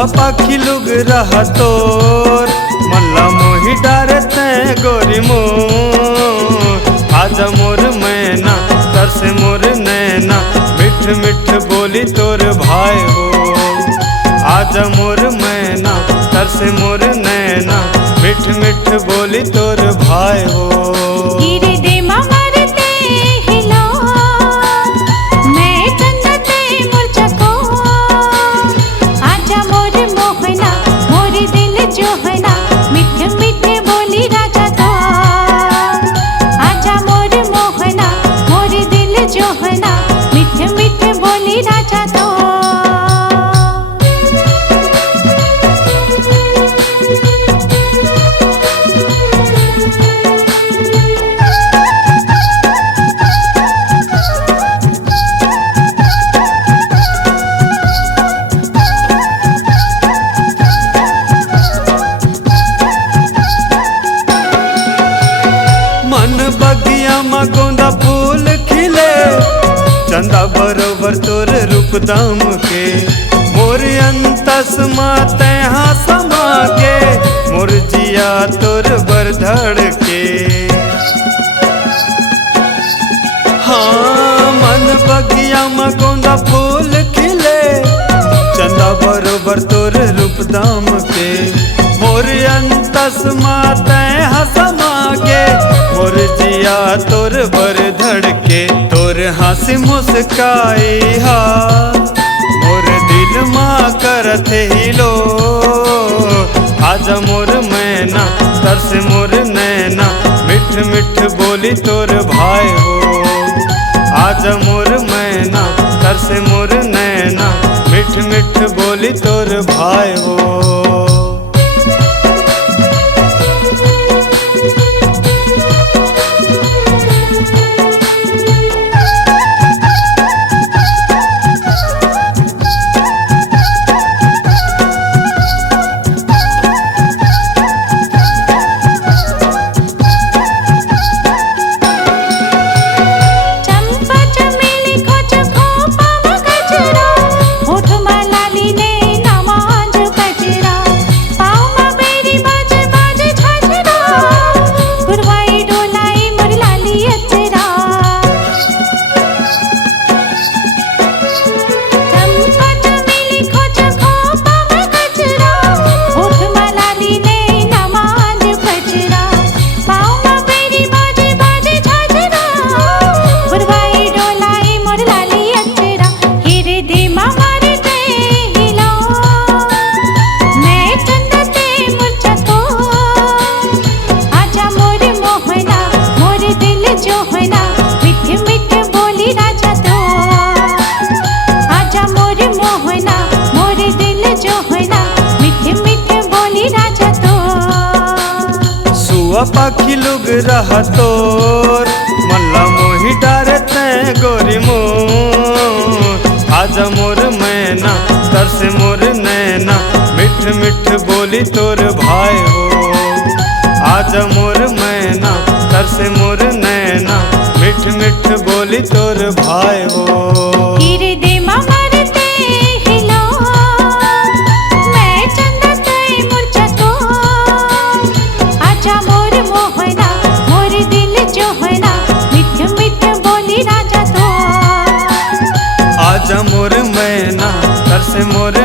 सुआ पाखी लुग रहा तोर मल्ला मोही डारते गोरी मोर। आजा मोर मैना तरसे मोर नैना मिठ मिठ बोली तोर भाई हो। आजा मोर मैना तरसे मोर नैना मिठ मिठ बोली तोर भाई हो। बगिया में गोंदा फूल खिले चंदा बरोबर तोर रूप दाम के। मोर अंतस माते हाँ समा के मोर जिया तोर बरधड़ के। हाँ मन बगिया में गोंदा फूल खिले चंदा बरोबर तोर रूप दाम के। मोर अंतस माते हाँ समा के मोर जिया तोर बर धड़के। तोर हंसी मुस्काई हा मोर दिल माँ करत हिलो। आजा मोर मैना तरस मोर नैना मिठ मिठ बोली तोर भाई हो। आजा मोर मैना तरस मोर नैना मिठ मिठ बोली तोर भाई हो। सुआ पाखी लुग रहा तोर मल्ला मोही डारते गोरी मोर। आजा मोर मैना तरसे मोर नैना मिठ मिठ बोली तोर भाई हो। आजा मोर मैना तरसे मोर नैना मिठ मिठ बोली तोर भाई हो। आजा मोर मैना तरसे मोर